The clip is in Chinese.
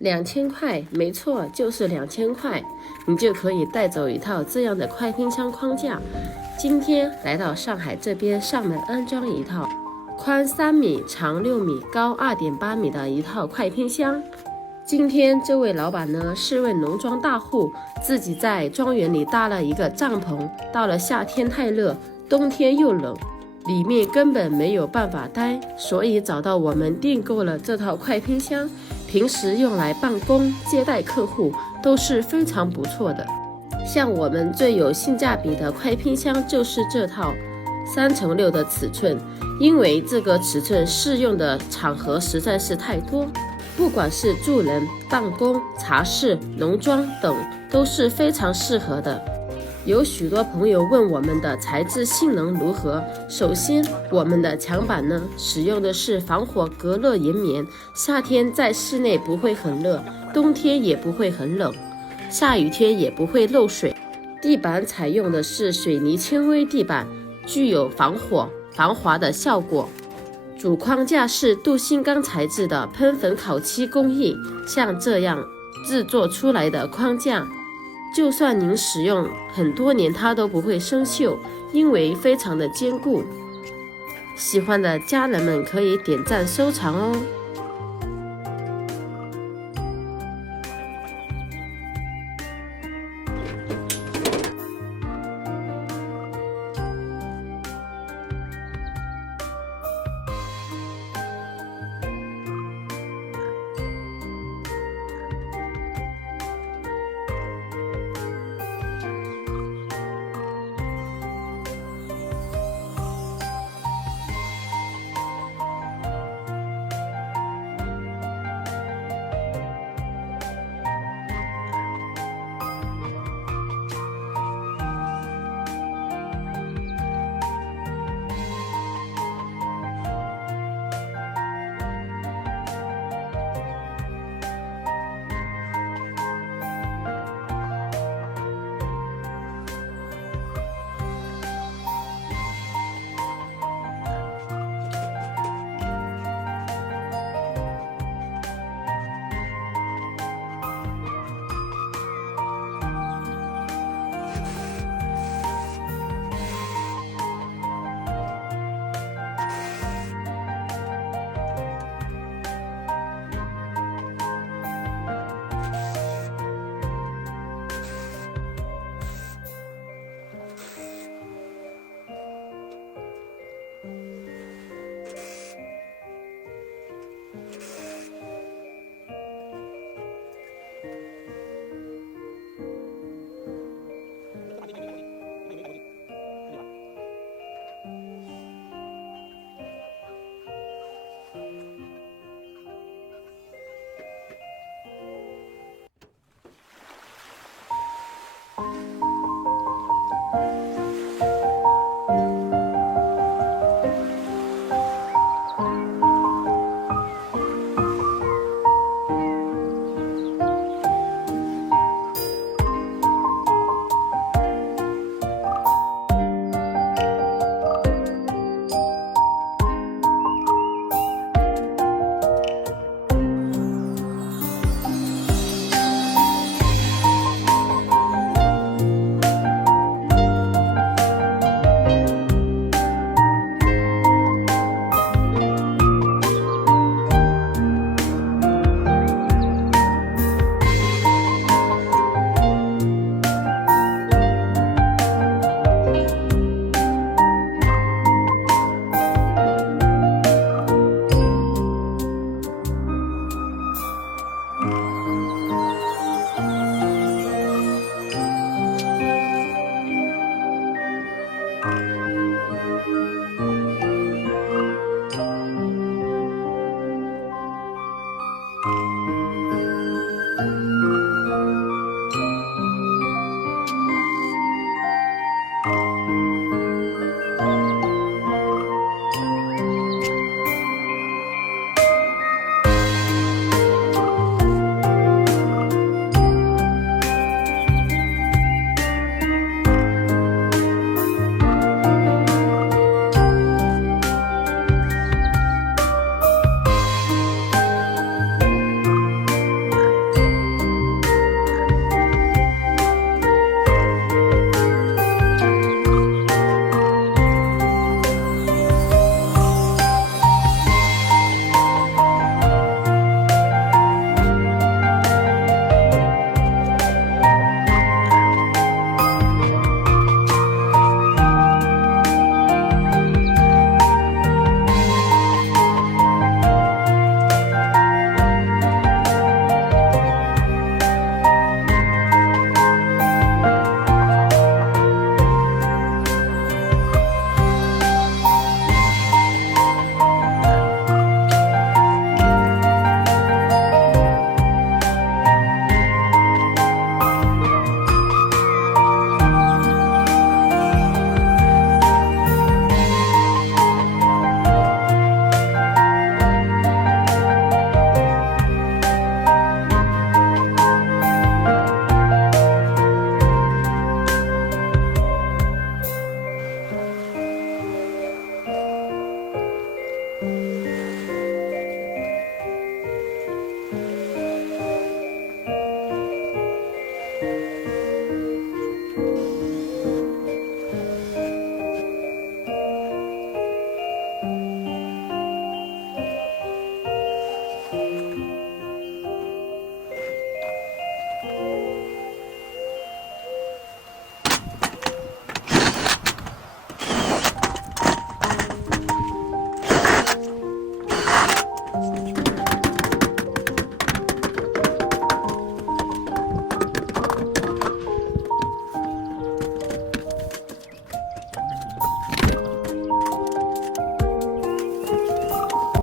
2000块，没错，就是2000块，你就可以带走一套这样的快拼箱框架。今天来到上海这边，上门安装一套宽3米、长6米、高2.8米的一套快拼箱。今天这位老板呢是位农庄大户，自己在庄园里搭了一个帐篷，到了夏天太热，冬天又冷，里面根本没有办法待，所以找到我们订购了这套快拼箱，平时用来办公、接待客户都是非常不错的。像我们最有性价比的快拼箱就是这套3×6的尺寸，因为这个尺寸适用的场合实在是太多，不管是住人、办公、茶室、农庄等都是非常适合的。有许多朋友问我们的材质性能如何。首先，我们的墙板呢，使用的是防火隔热岩棉，夏天在室内不会很热，冬天也不会很冷，下雨天也不会漏水。地板采用的是水泥纤维地板，具有防火、防滑的效果。主框架是镀锌钢材质的喷粉烤漆工艺，像这样制作出来的框架，就算您使用很多年，它都不会生锈，因为非常的坚固。喜欢的家人们可以点赞收藏哦。